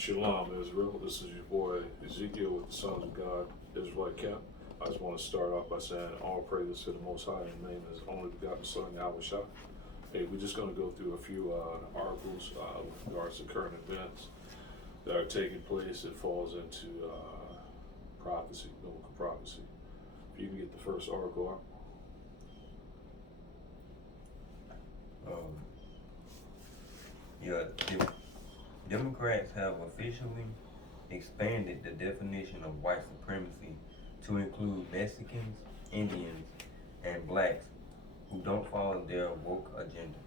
Shalom, Israel. This is your boy Ezekiel with the Sons of God Israelite Camp. I just want to start off by saying all praises to the Most High in the name of His only begotten Son, Yahweh Shah. Hey, we're just going to go through a few articles with regards to current events that are taking place. It falls into prophecy, biblical prophecy. If you can get the first article up. Democrats have officially expanded the definition of white supremacy to include Mexicans, Indians, and blacks who don't follow their woke agenda.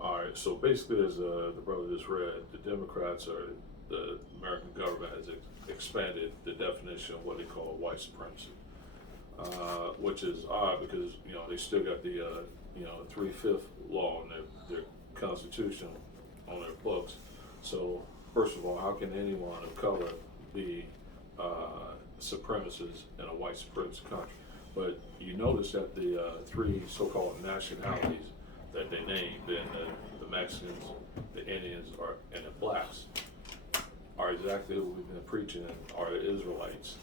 All right, so basically, as the brother just read, the Democrats or the American government has expanded the definition of what they call white supremacy, which is odd because they still got the 3/5 law in their constitution on their books. So first of all, how can anyone of color be supremacists in a white supremacist country? But you notice that the three so-called nationalities that they named, being the Mexicans, the Indians, and the blacks, are exactly what we've been preaching are the Israelites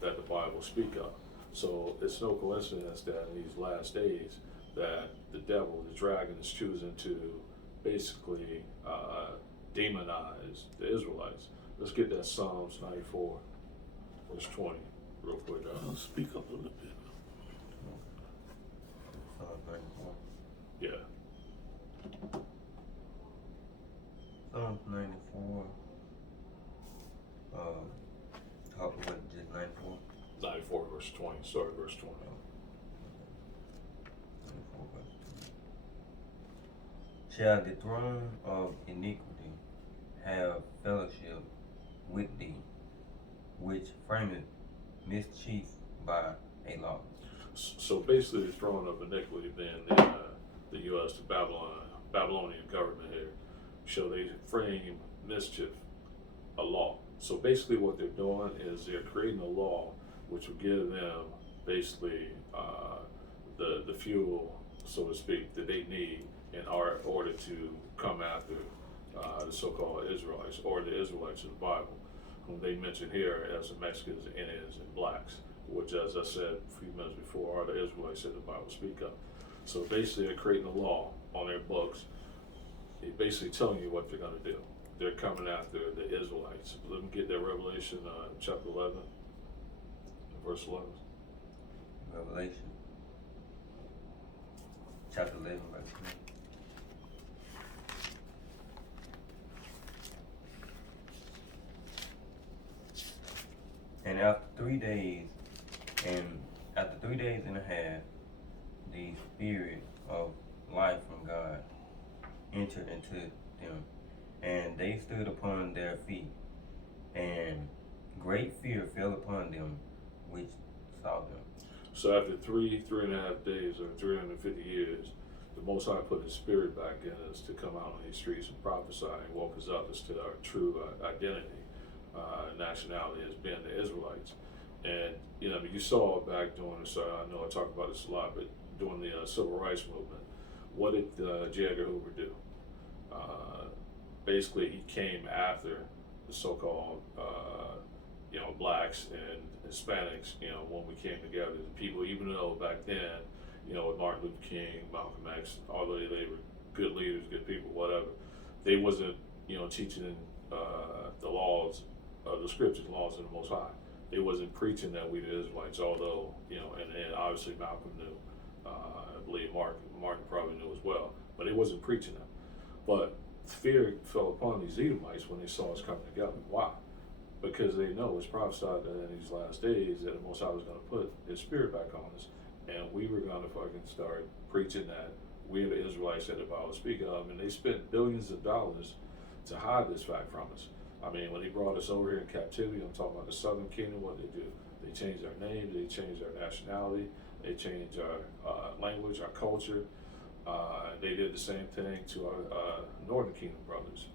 that the Bible speak of. So it's no coincidence that in these last days that the devil, the dragon, is choosing to basically demonize the Israelites. Let's get that Psalms 94, verse 20, real quick. Speak up a little bit. Psalms 94. Yeah. Psalms 94. Talk about just 94. 94, verse 20. Sorry, verse 20. 94 verse 20. Shall the throne of iniquity have fellowship with thee, which frameth mischief by a law? So basically, the throne of iniquity being the U.S., the Babylonian government here, shall they frame mischief a law. So basically, what they're doing is they're creating a law which will give them basically the fuel, so to speak, that they need in order to come after the so-called Israelites, or the Israelites of the Bible, whom they mention here as the Mexicans, Indians, and blacks, which, as I said a few minutes before, are the Israelites that the Bible speak of. So basically, they're creating a law on their books. They're basically telling you what they're going to do. They're coming after the Israelites. Let me get that Revelation chapter 11, verse 11. Revelation chapter 11 verse 10. And after 3 days and a half, the spirit of life from God entered into them, and they stood upon their feet, and great fear fell upon them which saw them. So after 3.5 days, or 350 years, the Most High put His Spirit back in us to come out on these streets and prophesy and woke us up as to our true identity, nationality as being the Israelites. And you saw back during the, I know I talk about this a lot, but during the Civil Rights Movement, what did J. Edgar Hoover do? Basically, he came after the so-called blacks and Hispanics, when we came together as a people, even though back then, with Martin Luther King, Malcolm X, although they were good leaders, good people, whatever, they wasn't, teaching the laws of the scriptures, laws of the Most High. They wasn't preaching that we the Israelites, although, and obviously Malcolm knew, I believe Martin probably knew as well, but they wasn't preaching that. But fear fell upon these Edomites when they saw us coming together. Why? Because they know it's prophesied that in these last days that the Most High was going to put His Spirit back on us, and we were going to fucking start preaching that we are the Israelites that the Bible speak of, and they spent billions of dollars to hide this fact from us. I mean, when they brought us over here in captivity, I'm talking about the Southern Kingdom, what they do? They changed our names, they changed our nationality, they changed our language, our culture. They did the same thing to our Northern Kingdom brothers,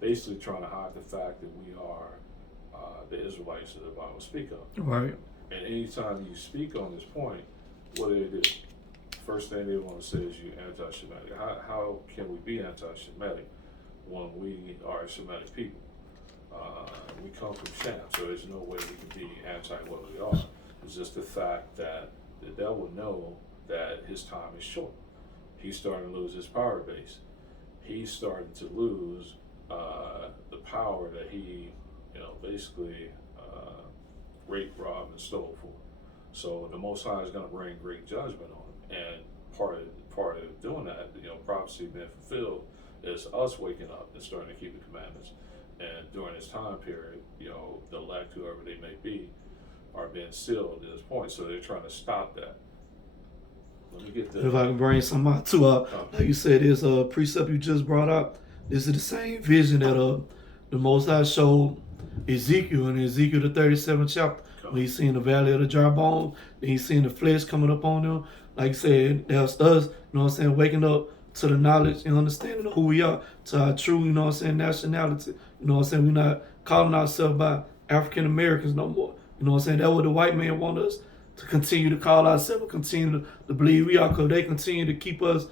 basically trying to hide the fact that we are the Israelites that the Bible speak of. Right. And anytime you speak on this point, what do? First thing they want to say is you're anti-Semitic. How can we be anti-Semitic when we are a Semitic people? We come from Shem, so there's no way we can be anti what we are. It's just the fact that the devil know that his time is short. He's starting to lose his power base. He's starting to lose the power that he, basically raped, robbed, and stole for. So the Most High is going to bring great judgment on him, and part of doing that, prophecy being fulfilled, is us waking up and starting to keep the commandments. And during this time period, the elect, whoever they may be, are being sealed at this point. So they're trying to stop that. Let me get this. If I can bring something out too, like you said, this precept you just brought up, this is the same vision that the Most High showed Ezekiel in Ezekiel the 37th chapter. When he's seen the valley of the dry bones, then he's seen the flesh coming up on them. Like you said, that's us, waking up to the knowledge and understanding of who we are, to our true, nationality. We're not calling ourselves by African Americans no more. That's what the white man want us to continue to call ourselves, continue to believe we are, because they continue to keep us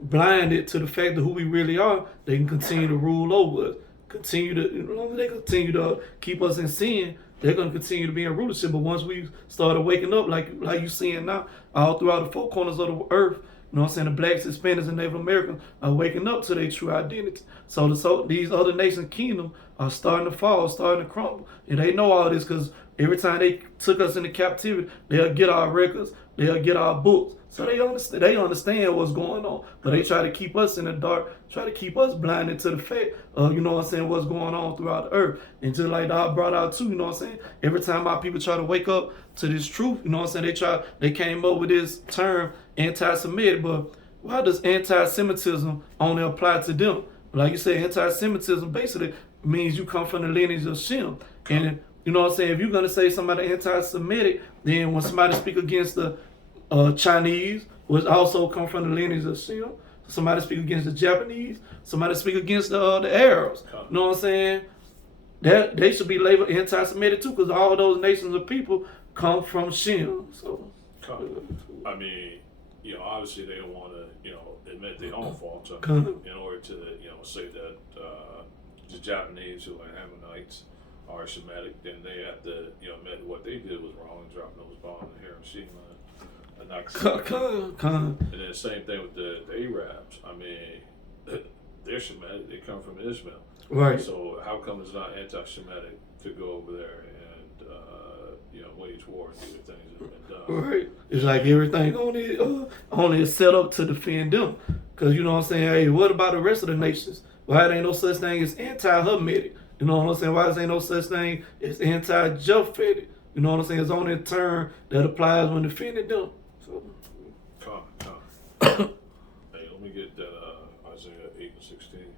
blinded to the fact of who we really are. They can continue to rule over us, they continue to keep us in sin. They're going to continue to be in rulership. But once we started waking up, like you seeing now, all throughout the four corners of the earth, the blacks, Hispanics, and Native Americans are waking up to their true identity. So these other nations' kingdom are starting to fall, starting to crumble. And they know all this because every time they took us into captivity, they'll get our records, they'll get our books. So they understand what's going on. But they try to keep us in the dark, try to keep us blinded to the fact of, what's going on throughout the earth. And just like I brought out too, every time our people try to wake up to this truth, they came up with this term, anti-Semitic, but why does anti-Semitism only apply to them? Like you said, anti-Semitism basically means you come from the lineage of Shem. And if you're gonna say somebody anti-Semitic, then when somebody speak against the Chinese, which also come from the lineage of Shem, somebody speak against the Japanese, somebody speak against the Arabs. That they should be labeled anti-Semitic too, because all those nations of people come from Shem. So, obviously they don't want to, admit their own faults. In order to, say that the Japanese, who are Ammonites, are Semitic, then they have to, admit what they did was wrong and drop those bombs in Hiroshima and Nagasaki. And then the same thing with the Arabs. They're Semitic. They come from Ishmael. Right. So how come it's not anti-Semitic to go over there and wage war and do the things that have been done? Right. It's like everything only is set up to defend them. Because, hey, what about the rest of the nations? Why there ain't no such thing as anti-Hamitic? Why there ain't no such thing as anti-Japhetic? It's only a term that applies when defending them. So. Hey, let me get that Isaiah 8:16.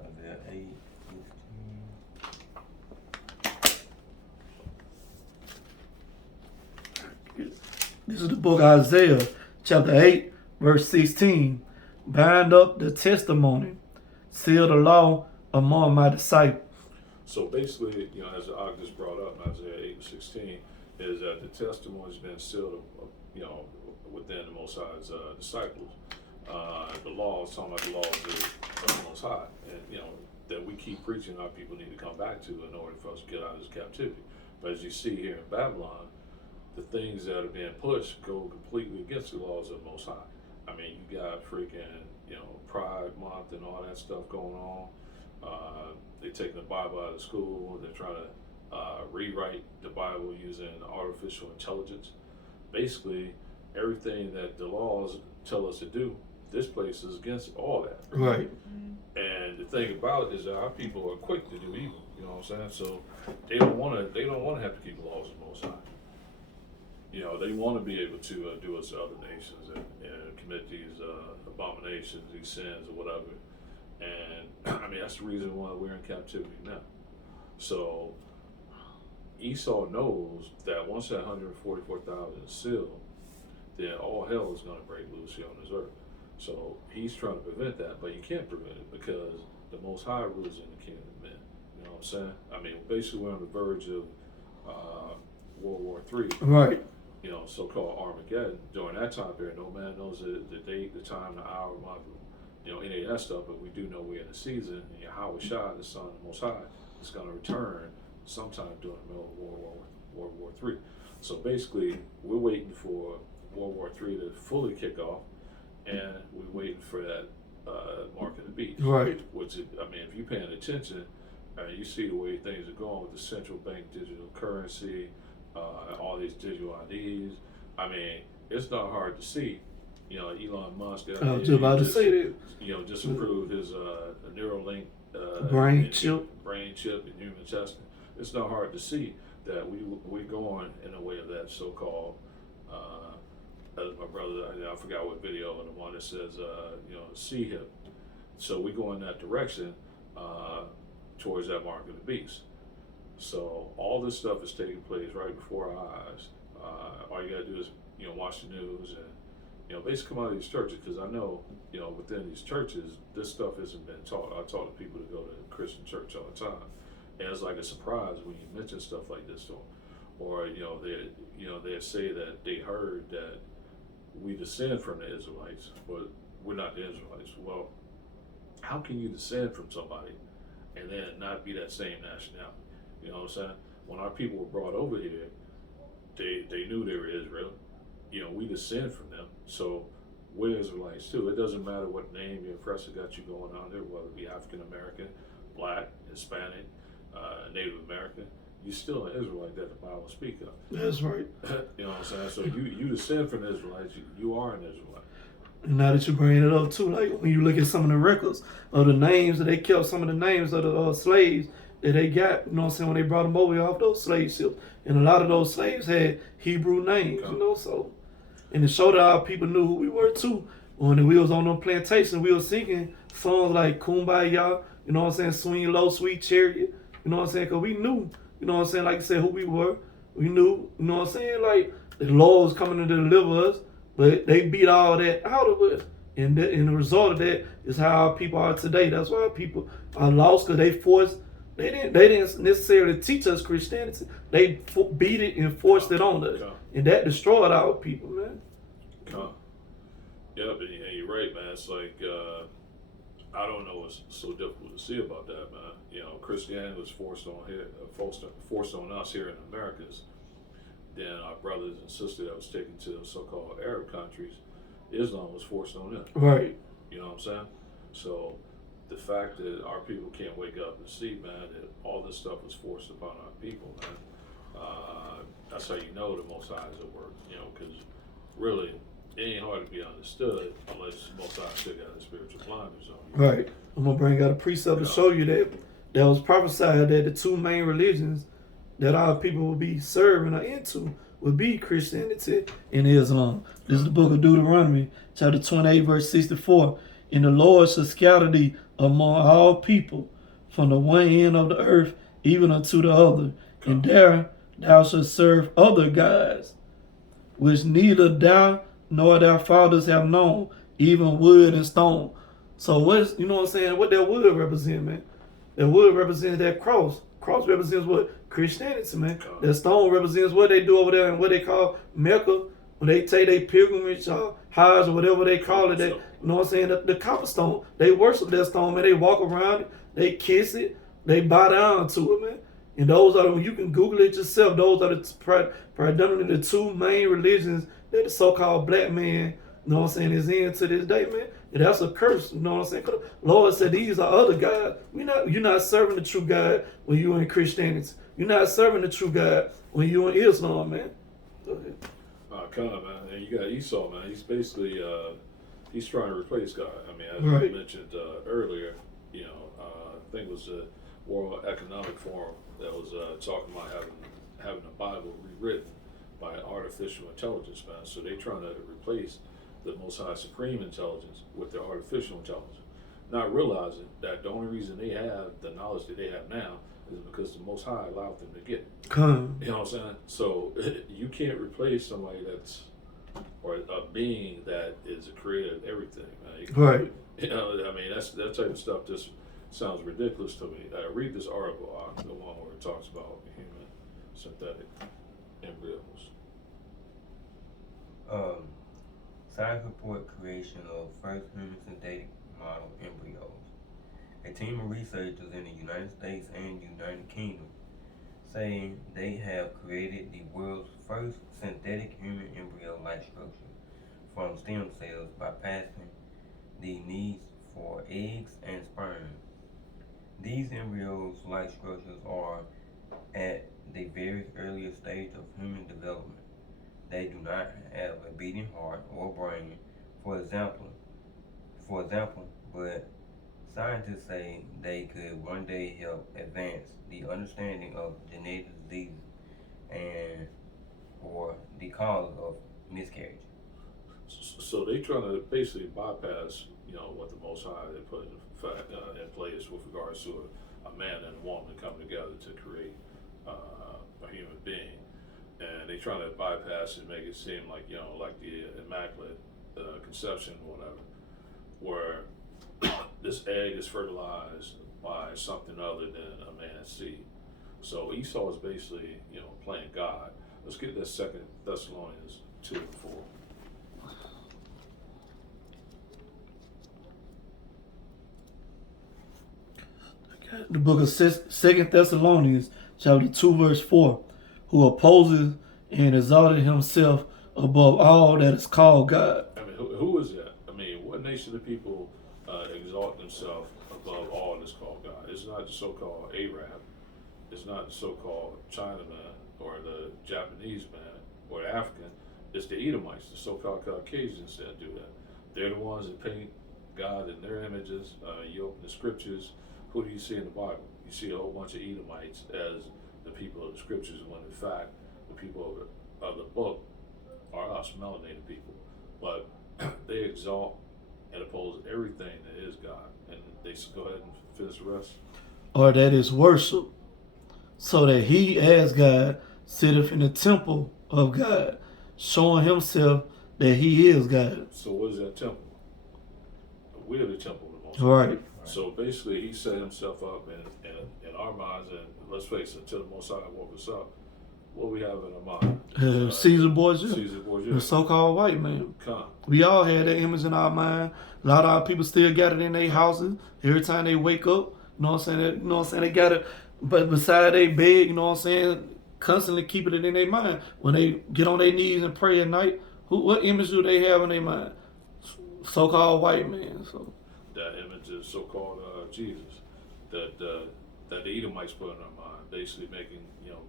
Isaiah 8:16. This is the book of Isaiah, chapter 8, verse 16. Bind up the testimony, seal the law among my disciples. So basically, as Og just brought up in Isaiah 8:16, is that the testimony has been sealed, within the Most High's disciples. The law is talking about the laws of the Most High, and that we keep preaching our people need to come back to in order for us to get out of this captivity. But as you see here in Babylon, the things that are being pushed go completely against the laws of the Most High. You got freaking, Pride Month and all that stuff going on. They're taking the Bible out of school. They're trying to rewrite the Bible using artificial intelligence. Basically, everything that the laws tell us to do, this place is against all that. Right. And the thing about it is that our people are quick to do evil. You know what I'm saying? So they don't want to have to keep the laws of the Most High. They want to be able to do as other nations and commit these abominations, these sins, or whatever. And that's the reason why we're in captivity now. So Esau knows that once that 144,000 is sealed, then all hell is going to break loose here on this earth. So he's trying to prevent that, but you can't prevent it because the Most High rules in the kingdom of men. You know what I'm saying? Basically we're on the verge of World War III. Right. So-called Armageddon. During that time period, no man knows the date, the time, the hour, month, any of that stuff, but we do know we're in a season, and Yahweh Shah, the Son of the Most High, is going to return sometime during the middle of World War III. So basically, we're waiting for World War III to fully kick off, and we're waiting for that mark of the beast. Right. Which, if you're paying attention, you see the way things are going with the central bank digital currency, all these digital IDs. It's not hard to see. Elon Musk. I was just about to say that. Just approved his Neuralink Brain chip in human testing. It's not hard to see that we're going in a way of that so-called. As my brother, I forgot what video, and the one that says, see him. So we go in that direction towards that mark of the beast. So all this stuff is taking place right before our eyes. All you gotta do is, watch the news and, basically come out of these churches, because I know, within these churches, this stuff hasn't been taught. I talk to people that go to Christian church all the time, and it's like a surprise when you mention stuff like this to them, or they say that they heard that we descend from the Israelites, but we're not the Israelites. Well, how can you descend from somebody and then not be that same nationality? You know what I'm saying? When our people were brought over here, they knew they were Israel. We descend from them, so we're Israelites too. It doesn't matter what name your oppressor got you going on there, whether it be African American, Black, Hispanic, Native American. You're still an Israelite that the Bible speaks of. That's right. You know what I'm saying? So you descend from the Israelites. You are an Israelite. And now that you bring it up too, like when you look at some of the records of the names that they kept, some of the names of the slaves that they got, when they brought them over off those slave ships, and a lot of those slaves had Hebrew names, so. And it showed that our people knew who we were too. When we was on them plantations, we was singing songs like Kumbaya, Swing Low, Sweet Chariot, because we knew, like I said, who we were. We knew, like the Lord was coming to deliver us, but they beat all that out of us. And the result of that is how our people are today. That's why our people are lost, because they didn't necessarily teach us Christianity. They beat it and forced it on us. And that destroyed our people, man. Yeah, but you're right, man. It's like, I don't know what's so difficult to see about that, man. Christianity was forced on us here in the Americas. Then our brothers and sisters that was taken to the so-called Arab countries, Islam was forced on them. Right. You know what I'm saying? So the fact that our people can't wake up and see, man, that all this stuff was forced upon our people, man. That's how you know the Most High is at work, because really, it ain't hard to be understood unless the Most High still got the spiritual blinders on you. Right. I'm going to bring out a precept to show you that was prophesied that the two main religions that our people will be serving or into would be Christianity and Islam. This is the book of Deuteronomy, chapter 28, verse 64. And the Lord shall scatter thee among all people, from the one end of the earth even unto the other. And there thou shalt serve other gods, which neither thou nor thy fathers have known, even wood and stone. So what that wood represent, man? That wood represents that cross. Cross represents what? Christianity, man. That stone represents what they do over there and what they call Mecca, when they take their pilgrimage Hajj or whatever they call it. The copper stone. They worship that stone, man. They walk around it, they kiss it, they bow down to it, man. And those are, you can Google it yourself, those are predominantly the two main religions that the so-called black man, is in to this day, man. And that's a curse, The Lord said these are other gods. You're not serving the true God when you're in Christianity. You're not serving the true God when you're in Islam, man. Go ahead. Come on, man. And you got Esau, man. He's basically, he's trying to replace God. As right. I mentioned earlier, I think it was the World Economic Forum that was talking about having the Bible rewritten by artificial intelligence, man. So they're trying to replace the Most High Supreme Intelligence with their artificial intelligence, not realizing that the only reason they have the knowledge that they have now is because the Most High allowed them to get it. You know what I'm saying? So you can't replace somebody or a being that is a creator of everything, man. Right. That type of stuff just sounds ridiculous to me. Read this article, the one where it talks about human synthetic embryos. Science report creation of first human model embryos. A team of researchers in the United States and United Kingdom say they have created the world's first synthetic human embryo-like structure from stem cells bypassing the needs for eggs and sperm. These embryos-like structures are at the very earliest stage of human development. They do not have a beating heart or brain, for example, but scientists say they could one day help advance the understanding of genetic diseases and or the cause of miscarriage. So they trying to basically bypass, what the Most High they put in place with regards to a man and a woman coming together to create a human being, and they trying to bypass and make it seem like like the immaculate conception or whatever, where this egg is fertilized by something other than a man's seed. So Esau is basically playing God. Let's get that 2 Thessalonians 2:4. The book of 2 Thessalonians, chapter 2, verse 4, who opposes and exalted himself above all that is called God. I mean, who is that? I mean, what nation of people exalt themselves above all that's called God? It's not the so-called Arab. It's not the so-called Chinaman or the Japanese man or the African. It's the Edomites, the so-called Caucasians that do that. They're the ones that paint God in their images. You open the scriptures. Who do you see in the Bible? You see a whole bunch of Edomites as the people of the scriptures, when in fact the people of the book are us, melanated people. But they exalt and oppose everything that is God. And they go ahead and finish the rest. Or that is worship, so that he as God sitteth in the temple of God, showing himself that he is God. So what is that temple? We're the temple of the Most High. Right. So basically, he set himself up in our minds, and let's face it, until the Most High woke us up, what we have in our mind? Caesar Borgia, Caesar Borgia, the so-called white man. Khan. We all had that image in our mind. A lot of our people still got it in their houses. Every time they wake up, they got it. But beside their bed, constantly keeping it in their mind. When they get on their knees and pray at night, what image do they have in their mind? So-called white man. So that image is so-called Jesus, that the Edomites put in our mind, basically making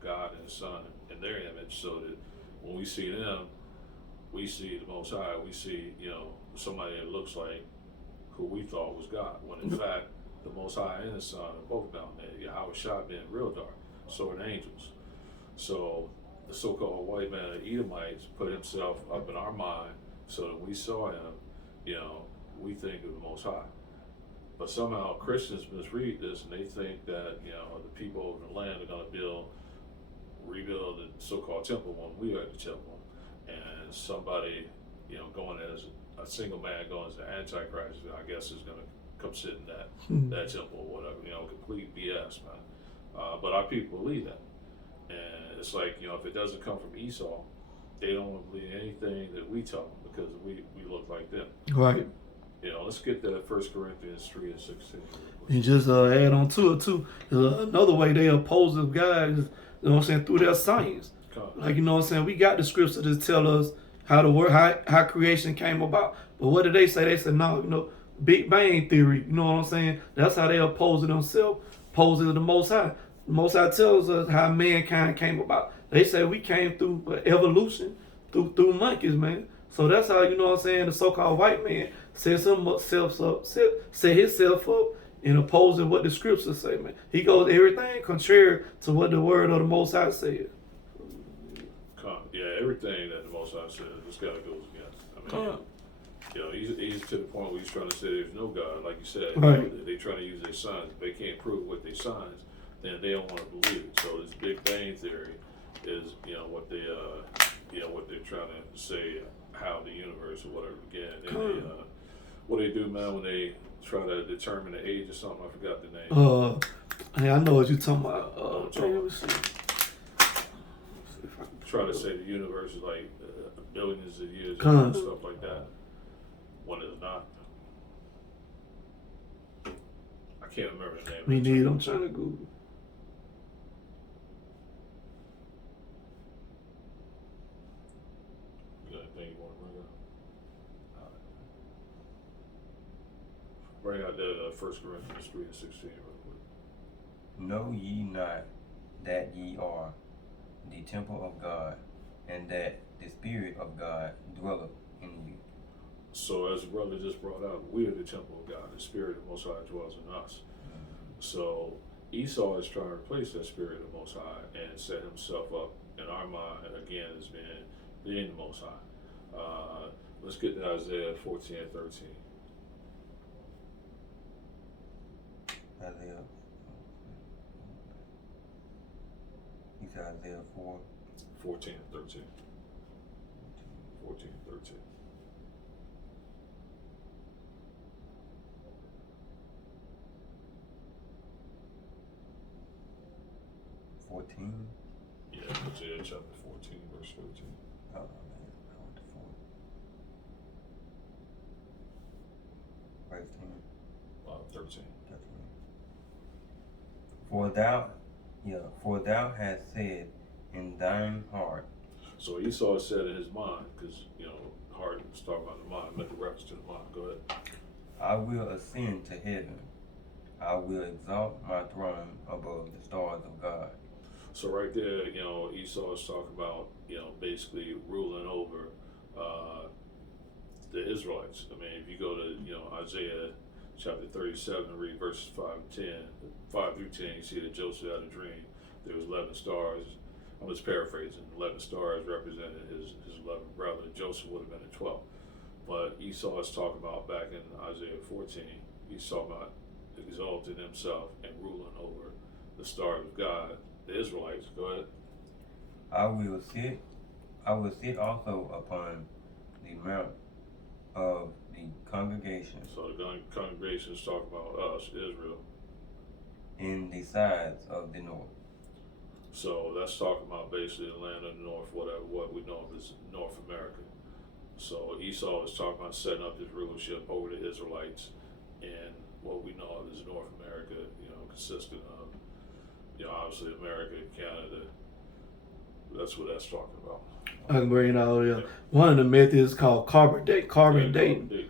God and His Son in their image, so that when we see them, we see the Most High. We see somebody that looks like who we thought was God, when in fact the Most High and His Son are both down there. Yahweh Shah being real dark, so are the angels. So the so-called white man of Edomites put himself up in our mind, so that we saw him, we think of the Most High. But somehow Christians misread this, and they think that the people of the land are going to rebuild the so-called temple when we are at the temple, and somebody going as a single man going as the Antichrist, I guess, is going to come sit in that temple or whatever. Complete BS, man. But our people believe that, and it's like if it doesn't come from Esau, they don't believe anything that we tell them, because we look like them. right. Let's get that 1 Corinthians 3:16. And just add on to it too. Another way they oppose of God is, through their science. Like, we got the scripture to tell us how the world, how creation came about. But what did they say? They said, no, Big Bang Theory. You know what I'm saying? That's how they oppose it themselves, oppose it to the Most High. The Most High tells us how mankind came about. They say we came through evolution, through monkeys, man. So that's how, the so-called white man set himself up in opposing what the scriptures say, man. He goes everything contrary to what the word of the Most High said. Yeah, everything that the Most High says, this guy goes against. I mean, he's to the point where he's trying to say there's no God, like you said. Right. They're trying to use their signs. If they can't prove what their signs, then they don't want to believe it. So this Big Bang Theory is, what they're trying to say, how the universe or whatever began. And what they do, man, when they try to determine the age or something, I forgot the name. Hey, I know what you're talking about. Try to say the universe is like billions of years and stuff like that, when it's not. can't remember the name. We of the need. church. I'm trying to Google. You got anything you want to bring up? Bring out that 1 Corinthians 3:16 real quick. Know ye not that ye are the temple of God, and that the Spirit of God dwelleth in you? So as the brother just brought out, we are the temple of God. The Spirit of the Most High dwells in us. So Esau is trying to replace that Spirit of the Most High and set himself up in our mind again as being the Most High. Let's get to Isaiah 14 and 13. Isaiah. He said Isaiah 4. 14 and 13. 14 and 13. Yeah, Isaiah chapter 14, verse 13. Oh, man, I went to 4. Verse 10. 13. For thou hast said in thine heart. So Esau said in his mind, because, heart is talking about the mind, make a reference to the mind. Go ahead. I will ascend to heaven. I will exalt my throne above the stars of God. So right there, Esau is talking about, basically ruling over the Israelites. I mean, if you go to, Isaiah chapter 37 and read verses 5 through 10, you see that Joseph had a dream. There was 11 stars. I'm just paraphrasing. 11 stars represented his 11 brother. Joseph would have been the 12th. But Esau is talking about back in Isaiah 14, he's talking about exalting himself and ruling over the stars of God, the Israelites. Go ahead. I will sit also upon the mount of the congregation. So the congregation is talking about us, Israel. In the sides of the north. So that's talking about basically the land of the north, what we know of as North America. So Esau is talking about setting up his rulership over the Israelites in what we know of as North America, consisting of, obviously America, Canada. That's what that's talking about. I can bring it out. Yeah. One of the methods called carbon dating.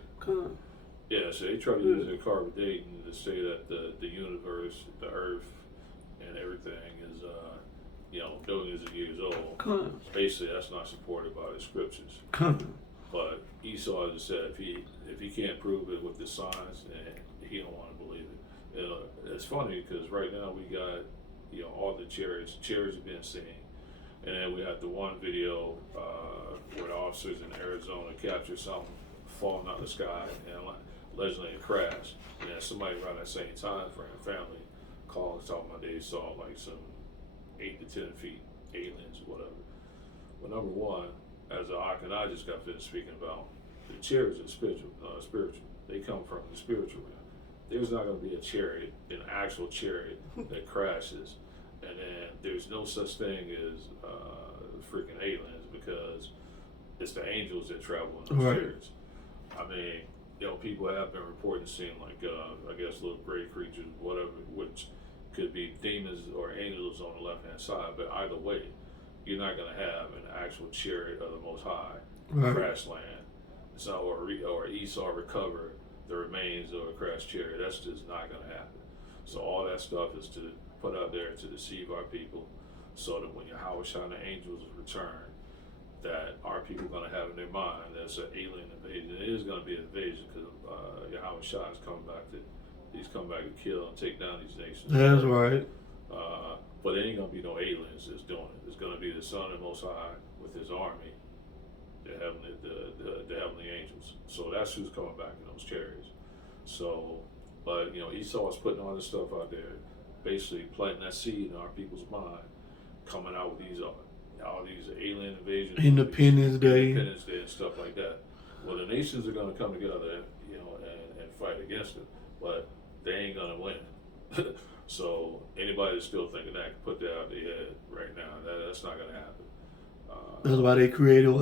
Yeah, so they try to use the carbon dating to say that the universe, the earth, and everything is, billions of years old. Basically, that's not supported by the scriptures. But Esau has said if he can't prove it with the science, then he don't want to believe it. It's funny because right now we got, all the chariots have been seen. And then we had the one video where the officers in Arizona captured something falling out of the sky and allegedly it crashed. And then somebody around that same time frame, family, called talking about they saw like some 8 to 10 feet aliens or whatever. Well, number one, as I just got finished speaking about, the chariots are spiritual. They come from the spiritual realm. There's not going to be a chariot, an actual chariot that crashes, and then there's no such thing as freaking aliens because it's the angels that travel in those chariots. I mean, people have been reporting seeing like I guess little gray creatures, whatever, which could be demons or angels on the left hand side. But either way, you're not going to have an actual chariot of the Most High crash land. So or Esau recover the remains of a crashed chariot. That's just not going to happen. So all that stuff is to put out there to deceive our people, so that when Yahweh and the angels return, that our people are going to have in their mind that's an alien invasion. It is going to be an invasion because Yahweh Shah is coming back to kill and take down these nations. That's right. But there ain't going to be no aliens that's doing it. It's going to be the Son of the Most High with his army, the heavenly angels. So that's who's coming back in those chariots. So, but Esau is putting all this stuff out there, basically planting that seed in our people's mind, coming out with all these alien invasions, Independence Day and stuff like that. Well, the nations are going to come together, and fight against it, but they ain't going to win. So anybody that's still thinking that can put that out their head right now. That's not going to happen. That's why they created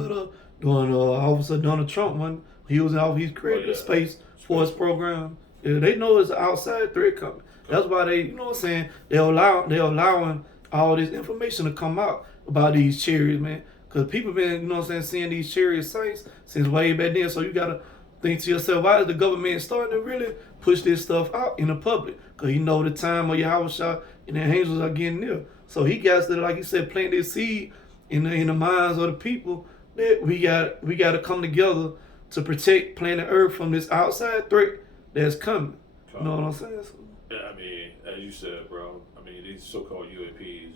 during Officer Donald Trump when he was in office. He created a Space Force program. Yeah, they know it's an outside threat coming. That's why they, you know what I'm saying, they're allowing all this information to come out about these chariots, man. Because people been, you know what I'm saying, seeing these chariot sites since way back then. So you gotta think to yourself, why is the government starting to really push this stuff out in the public? Because you know the time of Yahweh Shah and the angels are getting near. So he got to, like he said, plant this seed in the minds of the people that we got to come together to protect planet Earth from this outside threat that's coming. You know what I'm saying? So, yeah, I mean, as you said, bro. I mean, these so-called UAPs,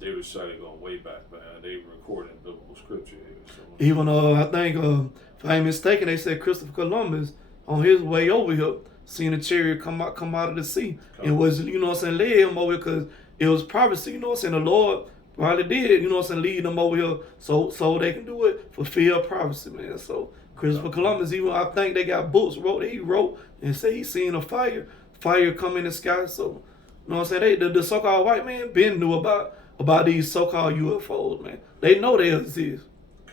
they were cited going way back, man. They were recording biblical scripture here. So. Even I think if I ain't mistaken, they said Christopher Columbus on his way over here seen a chariot come out of the sea and was, you know what I'm saying, led him over because it was prophecy. You know what I'm saying? The Lord probably did, you know what I'm saying, lead them over here so they can do it, fulfill prophecy, man. So Christopher Columbus, even I think they got books he wrote and said he seen a fire come in the sky. So you know what I'm saying? The so-called white man been knew about these so-called UFOs, man. They know they exist.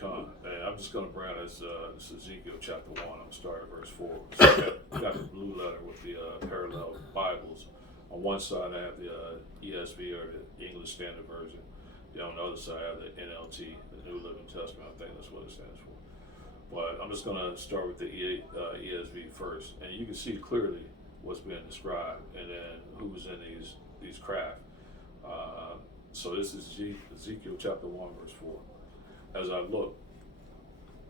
Man, I'm just gonna bring this Ezekiel chapter 1. I'm gonna start at verse 4. So I got the blue letter with the parallel Bibles. On one side I have the ESV or the English Standard Version. On the other side I have the NLT, the New Living Testament. I think that's what it stands for. But I'm just gonna start with the ESV first, and you can see clearly what's being described, and then who's in these craft. So this is Ezekiel chapter 1, verse 4. As I looked,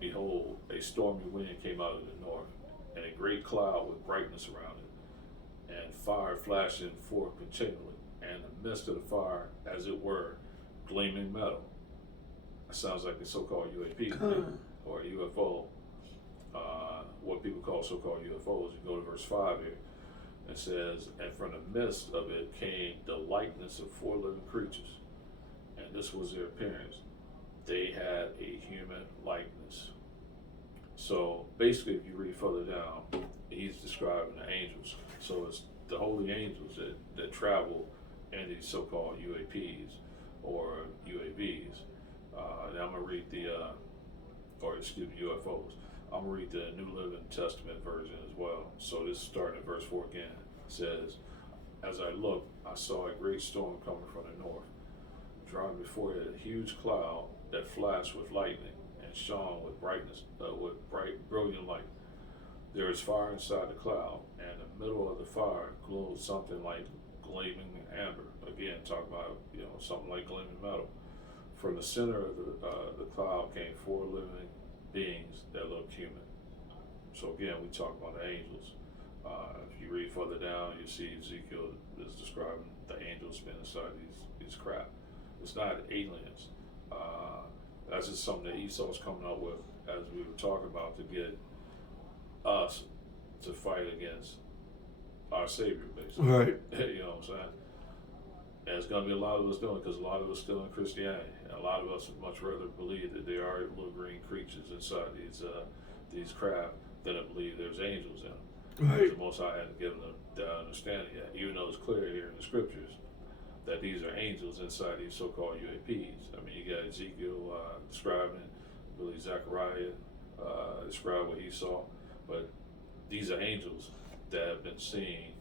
behold, a stormy wind came out of the north, and a great cloud with brightness around it, and fire flashing forth continually, and in the midst of the fire, as it were, gleaming metal. That sounds like the so-called UAP or UFO. What people call so-called UFOs. You go to verse 5 here. It says, and from the midst of it came the likeness of 4 living creatures, and this was their appearance. They had a human likeness. So basically, if you read further down, he's describing the angels. So it's the holy angels that travel in these so-called UAPs or UAVs. Now I'm going to read UFOs. I'm going to read the New Living Testament version as well. So this is starting at verse 4 again. It says, as I looked, I saw a great storm coming from the north, driving before it a huge cloud that flashed with lightning and shone with brightness, with bright, brilliant light. There is fire inside the cloud, and in the middle of the fire glowed something like gleaming amber. Again, talking about something like gleaming metal. From the center of the cloud came 4 living beings that looked human. So again, we talk about the angels. If you read further down, you see Ezekiel is describing the angels being inside these craft. It's not aliens. That's just something that Esau's coming up with, as we were talking about, to get us to fight against our Savior, basically. Right. You know what I'm saying? And it's going to be a lot of us doing it because a lot of us still in Christianity. And a lot of us would much rather believe that there are little green creatures inside these craft than to believe there's angels in them. Right. The Most High hadn't given them that understanding yet, even though it's clear here in the scriptures that these are angels inside these so-called UAPs. I mean, you got Ezekiel describing it, I believe Zechariah described what he saw, but these are angels that have been seen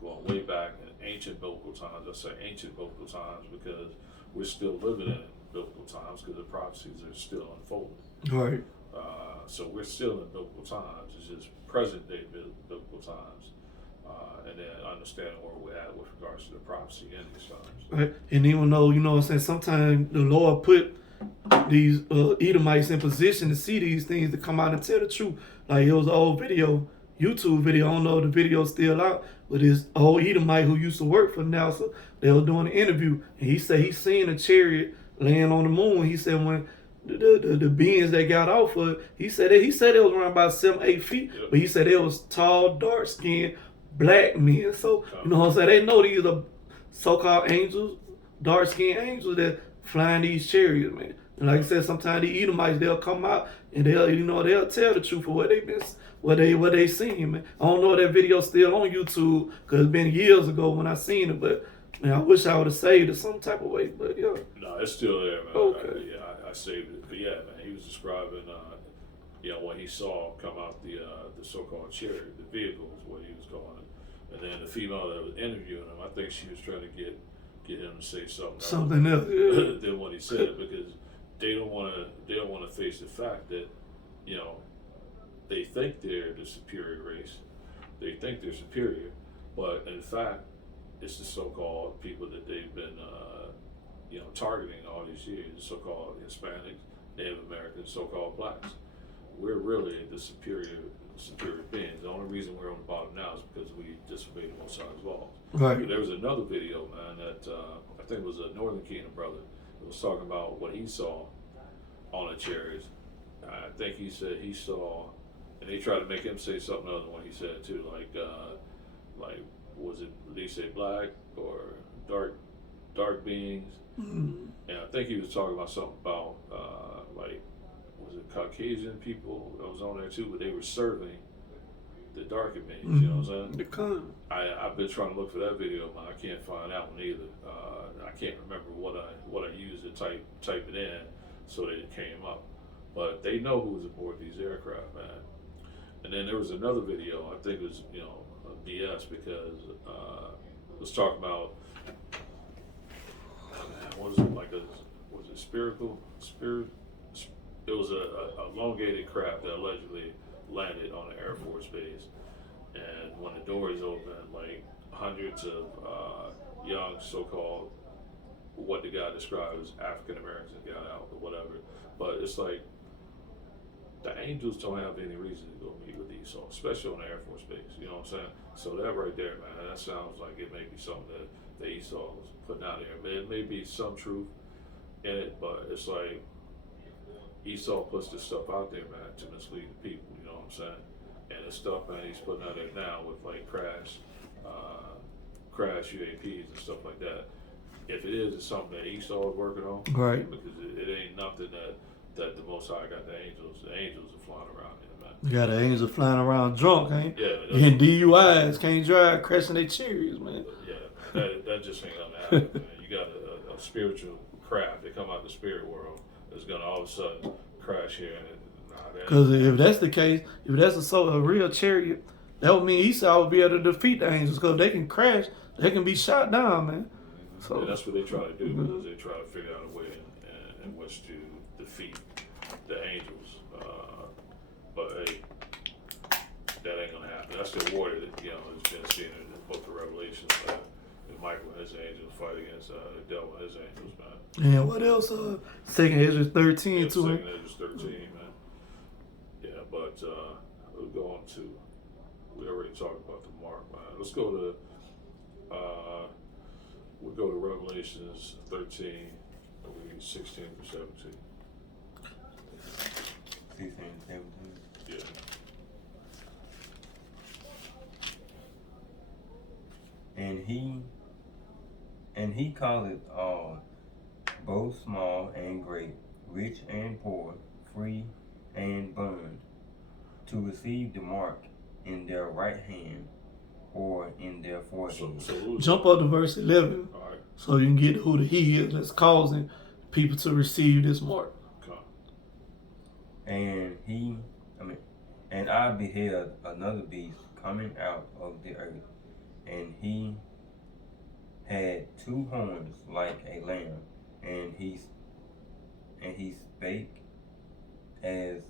going way back in ancient biblical times. I say ancient biblical times because we're still living in biblical times because the prophecies are still unfolding. Right. So we're still in biblical times. It's just present day biblical times. And then understanding where we're at with regards to the prophecy in these times. Right. And even though, you know what I'm saying, sometimes the Lord put these Edomites in position to see these things, to come out and tell the truth. Like it was an old video, YouTube video, I don't know if the video's still out, but this old Edomite who used to work for NASA, they were doing an interview, and he said he seen a chariot laying on the moon. He said when the beings that got off of it, he said it was around about 7-8 feet, Yep. but he said it was tall, dark skinned black men. So you know what I'm saying, they know these are so-called angels, dark skinned angels that flying these chariots, man. And like I said, sometimes the Edomites, they'll come out and they'll tell the truth of what they seen, man. I don't know if that video's still on YouTube because it's been years ago when I seen it, but man, I wish I would have saved it some type of way. But yeah. No, it's still there, man. Okay. I saved it. But yeah, man, he was describing, what he saw come out the so-called chariot, the vehicles, what he was going And then the female that was interviewing him, I think she was trying to get him to say Something else. Yeah. than what he said, because they don't want to face the fact that, you know, they think they're the superior race, they think they're superior, but in fact, it's the so-called people that they've been, you know, targeting all these years, the so-called Hispanics, Native Americans, so-called blacks. We're really the superior beings. The only reason we're on the bottom now is because we disobeyed the Most High's laws. Right. There was another video, man, that I think it was a Northern Kingdom brother. It was talking about what he saw on the chariots. I think he said he saw, and they tried to make him say something other than what he said too, like was it, did he say black or dark beings? Mm. And I think he was talking about something about like, was it Caucasian people that was on there too, but they were serving the darker beings. You know what I'm saying? The con. I've been trying to look for that video, man. I can't find that one either. I can't remember what I used to type it in so that it came up. But they know who was aboard these aircraft, man. And then there was another video. I think it was, you know, BS, because let's talk about what was it, like was it spirit? It was a elongated craft that allegedly landed on an Air Force base, and when the doors opened, like hundreds of young so-called, what the guy described as African Americans got out or whatever. But it's like, the Angels don't have any reason to go meet with Esau, especially on the Air Force base. You know what I'm saying? So that right there, man, that sounds like it may be something that Esau was putting out there. But it may be some truth in it, but it's like Esau puts this stuff out there, man, to mislead the people. You know what I'm saying? And the stuff, man, he's putting out there now with like crash UAPs and stuff like that. If it is, it's something that Esau is working on, Right. Because it ain't nothing that the Most High got the angels. The angels are flying around here, man. You got the angels flying around drunk, ain't? Yeah. And DUIs, can't drive, crashing their chariots, man. Yeah, that just ain't gonna happen, man. You got a spiritual craft that come out the spirit world that's gonna all of a sudden crash here. Because if that's the case, if that's a real chariot, that would mean Esau would be able to defeat the angels. Because if they can crash, they can be shot down, man. So and that's what they try to do, because they try to figure out a way in which to defeat the angels. But hey, that ain't gonna happen. That's the war that, you know, has been seen in the Book of Revelation. Michael and his angels fight against the devil and his angels, man. And what else? Second Ezra 13 Yeah, too. Second Ezra 13, man. Yeah, but we'll go on to, we already talked about the mark, man. Let's go to we'll go to Revelations 13, we'll read 16 to 17. 16, 17. Yeah. And he calleth all, both small and great, rich and poor, free and bond, to receive the mark in their right hand or in their forehead. Jump up to verse 11, All right. so you can get who the he is that's causing people to receive this mark. Come. And I beheld another beast coming out of the earth, and he had two horns like a lamb, and he spake as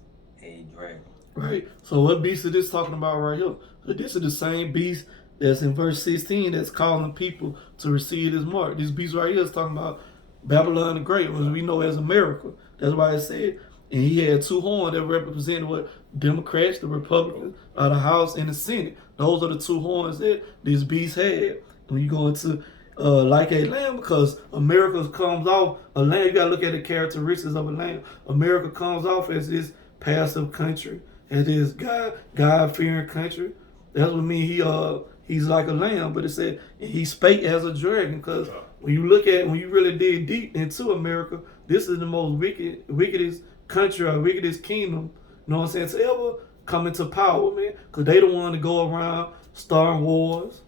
a dragon. Right. So what beast is this talking about right here? So this is the same beast that's in verse 16 that's calling people to receive this mark. This beast right here is talking about Babylon the Great, which we know as America. That's why it said, and he had two horns that represented what Democrats, the Republicans, the House, and the Senate. Those are the two horns that this beast had. When you go into like a lamb, because America comes off a lamb. You gotta look at the characteristics of a lamb. America comes off as this passive country, as this God-fearing country. That's what I mean. He's like a lamb, but it said he spake as a dragon. Because when you really dig deep into America, this is the most wickedest country or wickedest kingdom, you know what I'm saying, to ever come into power, man. Because they don't want to go around starting wars.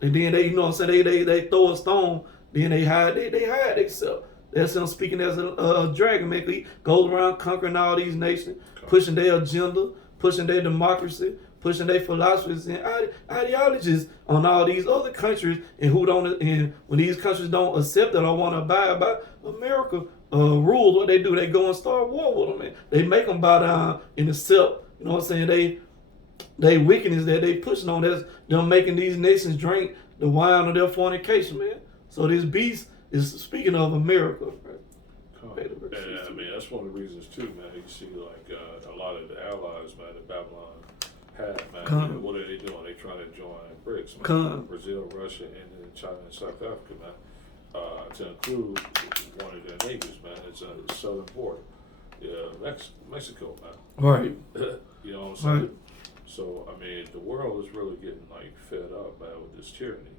And then they, you know what I'm saying, they throw a stone, then they hide themselves. That's him speaking as a dragon, man. He goes around conquering all these nations, pushing their agenda, pushing their democracy, pushing their philosophies and ideologies on all these other countries, and and when these countries don't accept it or want to abide by America rules, what they do, they go and start war with them, and they make them bow down and accept. You know what I'm saying? They wickedness that they pushing on, that's them making these nations drink the wine of their fornication, man. So this beast is speaking of America. Right? And I mean, that's one of the reasons too, man. You see, like a lot of the allies, man, that Babylon had, man. What are they doing? They trying to join BRICS, man. Brazil, Russia, India, China, and South Africa, man. To include one of their neighbors, man. It's a southern border, Mexico, man. Right. You know what I'm saying? Right. So I mean, the world is really getting like fed up, man, with this tyranny.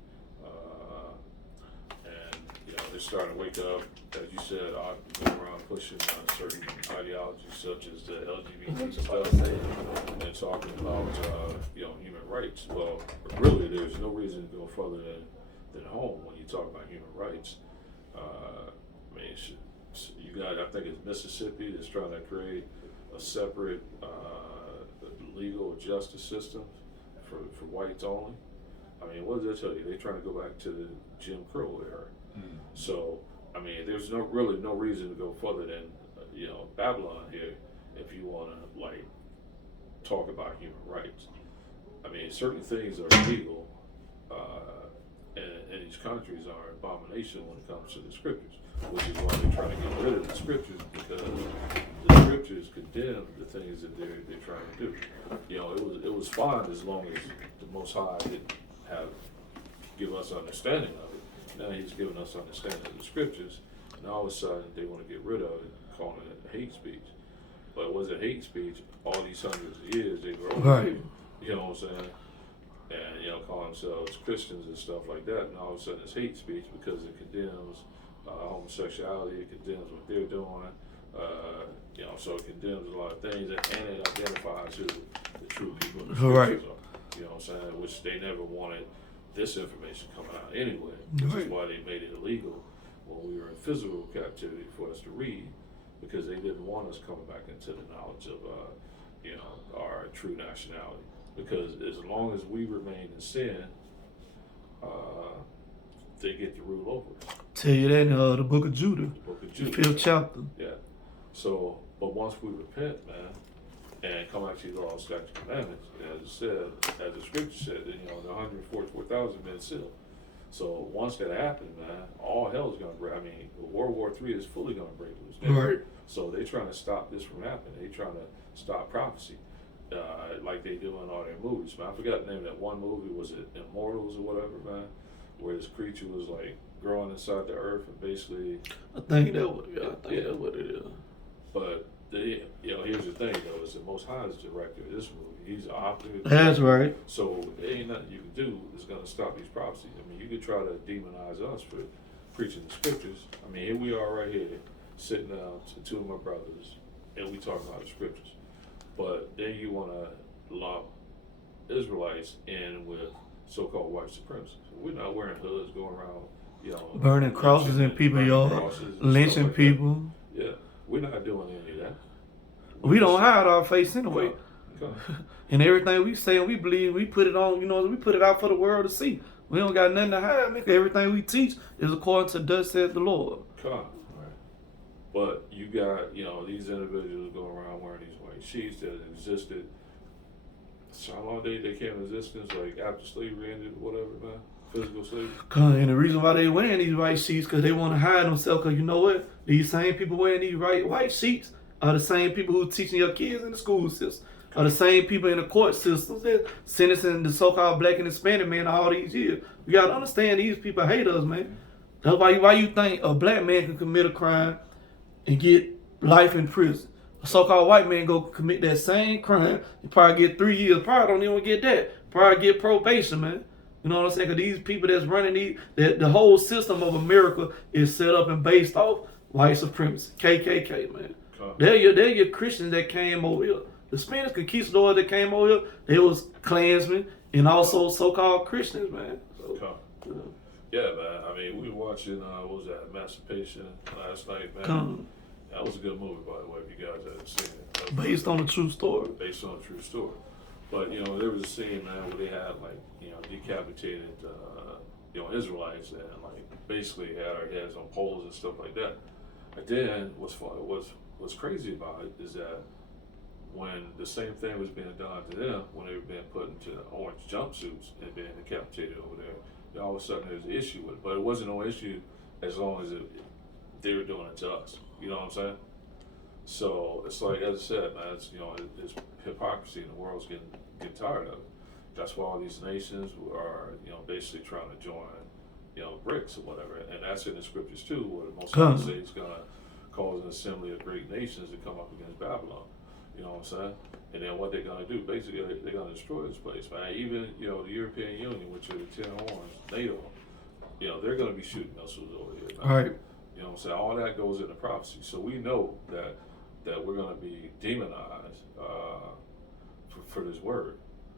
And you know, they're starting to wake up, as you said, going around pushing certain ideologies such as the LGBT stuff and talking about you know, human rights. Well, really, there's no reason to go further than home when you talk about human rights. I mean, you got, I think it's Mississippi that's trying to create a separate legal justice system for whites only. I mean, what does that tell you? They're trying to go back to the Jim Crow era. So, I mean, there's really no reason to go further than you know, Babylon here if you want to like talk about human rights. I mean, certain things are illegal, and these countries are an abomination when it comes to the scriptures, which is why they're trying to get rid of the scriptures, because the scriptures condemn the things that they're trying to do. You know, it was fine as long as the Most High didn't give us understanding of it. Now He's giving us understanding of the scriptures, and all of a sudden they want to get rid of it, calling it hate speech. But it wasn't hate speech all these hundreds of years they were over. Right. You know what I'm saying? And you know, call themselves Christians and stuff like that, and all of a sudden it's hate speech because it condemns homosexuality, it condemns what they're doing. You know, so it condemns a lot of things, and it identifies who the true people of the scriptures Right. are. You know what I'm saying? Which they never wanted this information coming out anyway, which is why they made it illegal when we were in physical captivity for us to read, because they didn't want us coming back into the knowledge of you know, our true nationality. Because as long as we remain in sin, they get to rule over us. Tell you that in the book of Judah, The book of the Judah. 5th chapter. Yeah. So, but once we repent, man, and come back to the law, statutes, commandments, as it said, as the scripture said, you know, the 144,000 men sealed. So once that happened, man, all hell is going to break. I mean, World War III is fully going to break loose. Right. So they're trying to stop this from happening. They're trying to stop prophecy, like they do in all their movies. Man, I forgot the name of that one movie. Was it Immortals or whatever, man? Where this creature was like growing inside the earth and basically. I think that's what it is. But you know, here's the thing though: is the Most High is the director of this movie. He's the author. That's right. So there ain't nothing you can do that's gonna stop these prophecies. I mean, you could try to demonize us for preaching the scriptures. I mean, here we are right here, sitting down to two of my brothers, and we talking about the scriptures. But then you want to lump Israelites in with so-called white supremacists. We're not wearing hoods, going around, you know, Burning crosses in people's yards, lynching like people. Yeah, we're not doing any of that. We don't hide our face anyway. Okay. And everything we say and we believe, we put it on, you know, we put it out for the world to see. We don't got nothing to hide, man. Everything we teach is according to thus said the Lord. Right. But you got, you know, these individuals going around wearing these white sheets that existed. So how long they came in existence, like after slavery ended, whatever, man? Physical slavery. And the reason why they wearing these white sheets, because they want to hide themselves. Because you know what? These same people wearing these white sheets are the same people who teaching your kids in the school system. Are the same people in the court systems that sentencing the so-called black and Hispanic man all these years. You gotta understand these people hate us, man. That's why you think a black man can commit a crime and get life in prison. A so-called white man go commit that same crime and probably get 3 years. Probably don't even get that. Probably get probation, man. You know what I'm saying? Because these people that's running the whole system of America is set up and based off white supremacy, KKK, man. They're your Christians that came over here. The Spanish conquistadors that came over here, they was Klansmen and also so-called Christians, man. So, yeah, man. I mean, we were watching, what was that, Emancipation last night, man. That was a good movie, by the way, if you guys haven't seen it. Based on a true story. Based on a true story. But there was a scene, man, where they had like decapitated Israelites and like basically had our heads on poles and stuff like that. And then what's crazy about it is that when the same thing was being done to them, when they were being put into orange jumpsuits and being decapitated over there, all of a sudden there's an issue with it. But it wasn't no issue as long as they were doing it to us. You know what I'm saying? So it's like, as I said, man, it's hypocrisy, and the world's getting tired of it. That's why all these nations are, basically trying to join, BRICS or whatever, and that's in the scriptures too, where the Most High says it's gonna cause an assembly of great nations to come up against Babylon. You know what I'm saying? And then what they're gonna do? Basically, they're gonna destroy this place, man. Even the European Union, which are the 10 horns, NATO, they're gonna be shooting missiles over here, man. All right. You know what I'm saying? All that goes into prophecy. So we know that we're going to be demonized for this word.